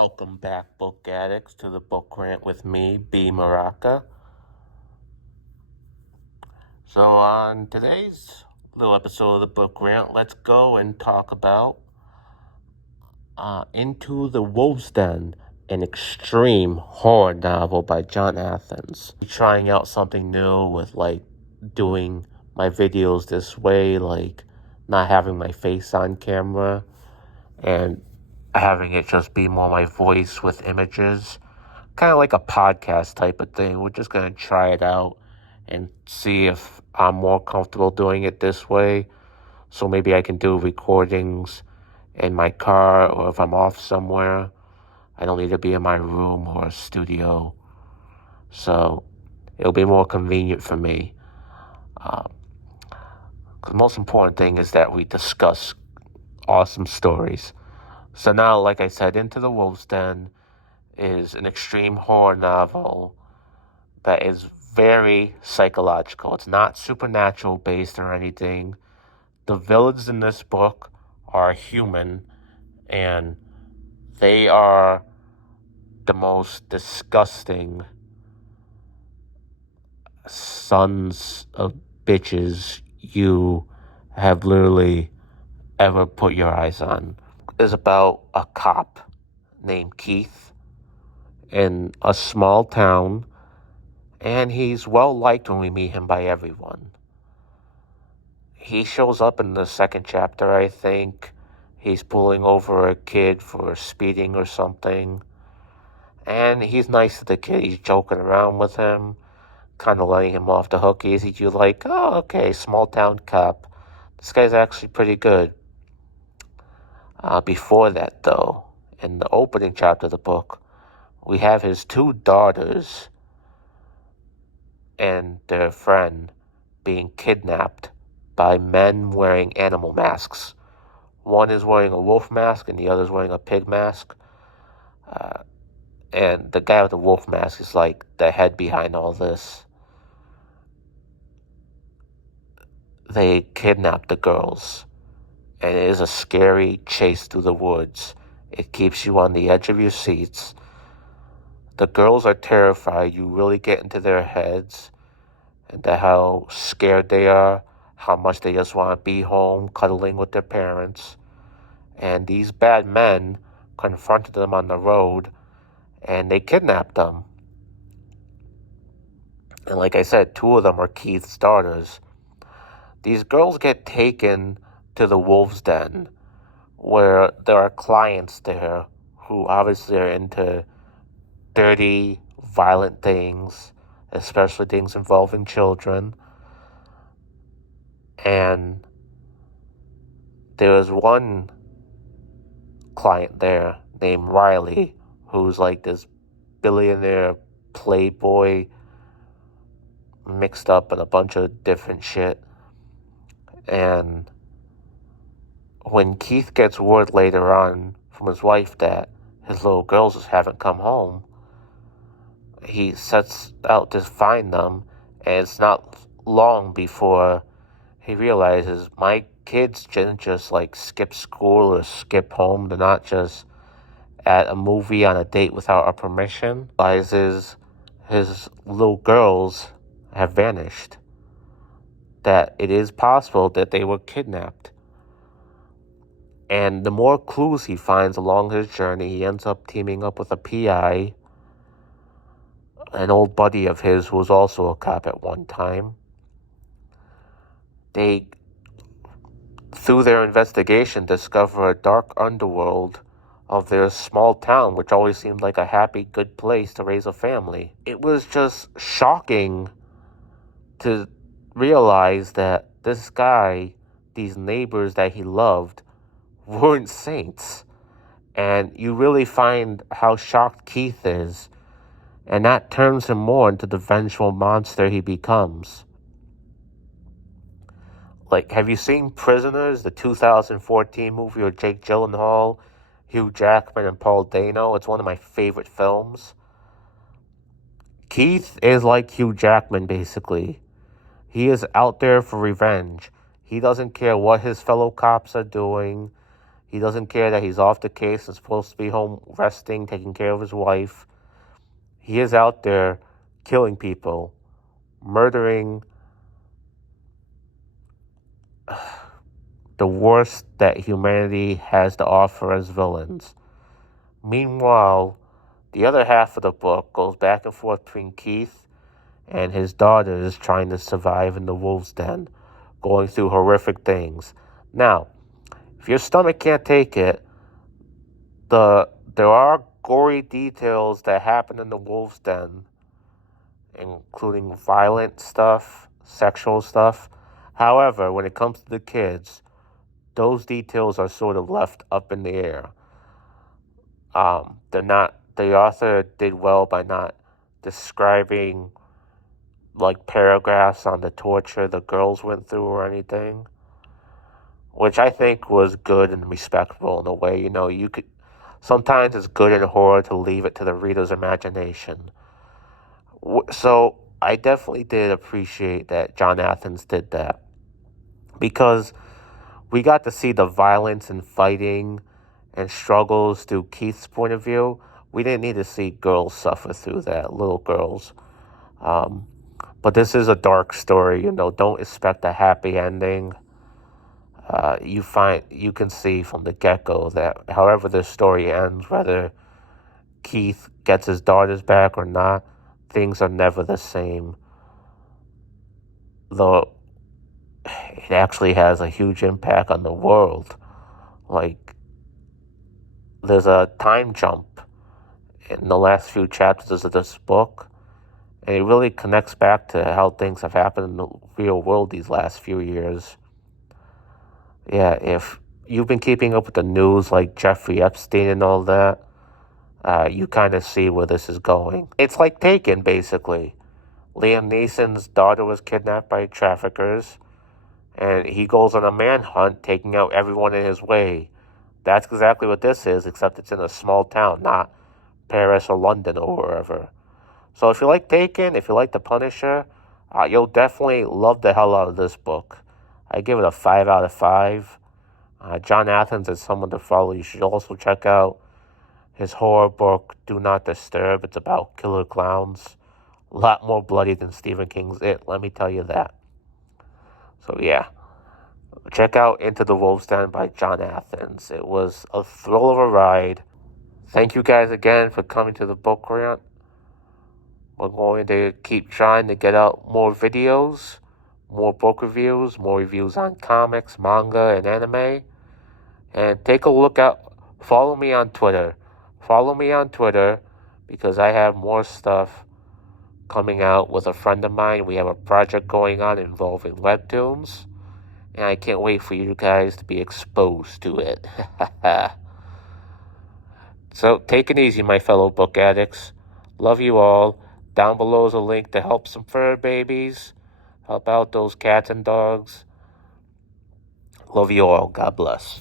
Welcome back, book addicts, to the book rant with me, B. Maraca. So, on today's little episode of the book rant, let's go and talk about Into the Wolf's Den, an extreme horror novel by John Athens. Trying out something new with doing my videos this way, not having my face on camera and having it just be more my voice with images. Kind of like a podcast type of thing. We're just going to try it out and see if I'm more comfortable doing it this way. So maybe I can do recordings in my car, or if I'm off somewhere, I don't need to be in my room or a studio. So it'll be more convenient for me. The most important thing is that we discuss awesome stories. So now, like I said, Into the Wolf's Den is an extreme horror novel that is very psychological. It's not supernatural based or anything. The villains in this book are human, and they are the most disgusting sons of bitches you have literally ever put your eyes on. It's about a cop named Keith in a small town, and he's well liked when we meet him by everyone. He shows up in the second chapter, I think. He's pulling over a kid for speeding or something. And he's nice to the kid. He's joking around with him, kind of letting him off the hook easy. You're like, oh, okay, small town cop. This guy's actually pretty good. Before that, though, in the opening chapter of the book, we have his two daughters and their friend being kidnapped by men wearing animal masks. One is wearing a wolf mask and the other is wearing a pig mask. And the guy with the wolf mask is like the head behind all this. They kidnap the girls, and it is a scary chase through the woods. It keeps you on the edge of your seats. The girls are terrified. You really get into their heads and how scared they are, how much they just want to be home, cuddling with their parents. And these bad men confronted them on the road, and they kidnapped them. And like I said, two of them are Keith's daughters. These girls get taken to the Wolf's Den, where there are clients there who obviously are into dirty, violent things, especially things involving children. And there was one client there named Riley, who's like this billionaire playboy mixed up in a bunch of different shit. And when Keith gets word later on from his wife that his little girls just haven't come home, he sets out to find them, and it's not long before he realizes my kids didn't just skip school or skip home. They're not just at a movie on a date without our permission. Realizes his little girls have vanished. That it is possible that they were kidnapped. And the more clues he finds along his journey, he ends up teaming up with a PI, an old buddy of his who was also a cop at one time. They, through their investigation, discover a dark underworld of their small town, which always seemed like a happy, good place to raise a family. It was just shocking to realize that this guy, these neighbors that he loved, weren't saints. And you really find how shocked Keith is, and that turns him more into the vengeful monster he becomes. Have you seen Prisoners, the 2014 movie with Jake Gyllenhaal, Hugh Jackman, and Paul Dano? It's one of my favorite films. Keith is like Hugh Jackman, basically. He is out there for revenge. He doesn't care what his fellow cops are doing. He doesn't care that he's off the case and supposed to be home resting, taking care of his wife. He is out there killing people, murdering the worst that humanity has to offer as villains. Meanwhile, the other half of the book goes back and forth between Keith and his daughters trying to survive in the wolf's den, going through horrific things. Now, if your stomach can't take it, there are gory details that happen in the wolf's den, including violent stuff, sexual stuff. However, when it comes to the kids, those details are sort of left up in the air. They're not. The author did well by not describing like paragraphs on the torture the girls went through or anything, which I think was good and respectful in a way. You could sometimes it's good in horror to leave it to the reader's imagination. So I definitely did appreciate that John Athens did that, because we got to see the violence and fighting and struggles through Keith's point of view. We didn't need to see girls suffer through that, little girls. But this is a dark story, don't expect a happy ending. You can see from the get-go that however this story ends, whether Keith gets his daughters back or not, things are never the same. Though it actually has a huge impact on the world. Like, there's a time jump in the last few chapters of this book, and it really connects back to how things have happened in the real world these last few years. Yeah, if you've been keeping up with the news like Jeffrey Epstein and all that, you kind of see where this is going. It's like Taken, basically. Liam Neeson's daughter was kidnapped by traffickers, and he goes on a manhunt, taking out everyone in his way. That's exactly what this is, except it's in a small town, not Paris or London or wherever. So if you like Taken, if you like The Punisher, you'll definitely love the hell out of this book. I give it a 5 out of 5. John Athens is someone to follow. You should also check out his horror book, Do Not Disturb. It's about killer clowns. A lot more bloody than Stephen King's It, let me tell you that. So yeah, check out Into the Wolf's Den by John Athens. It was a thrill of a ride. Thank you guys again for coming to the book rant. We're going to keep trying to get out more videos, more book reviews, more reviews on comics, manga, and anime. And take a look at, follow me on Twitter. Follow me on Twitter because I have more stuff coming out with a friend of mine. We have a project going on involving webtoons, and I can't wait for you guys to be exposed to it. So take it easy, my fellow book addicts. Love you all. Down below is a link to help some fur babies. Help out those cats and dogs. Love you all. God bless.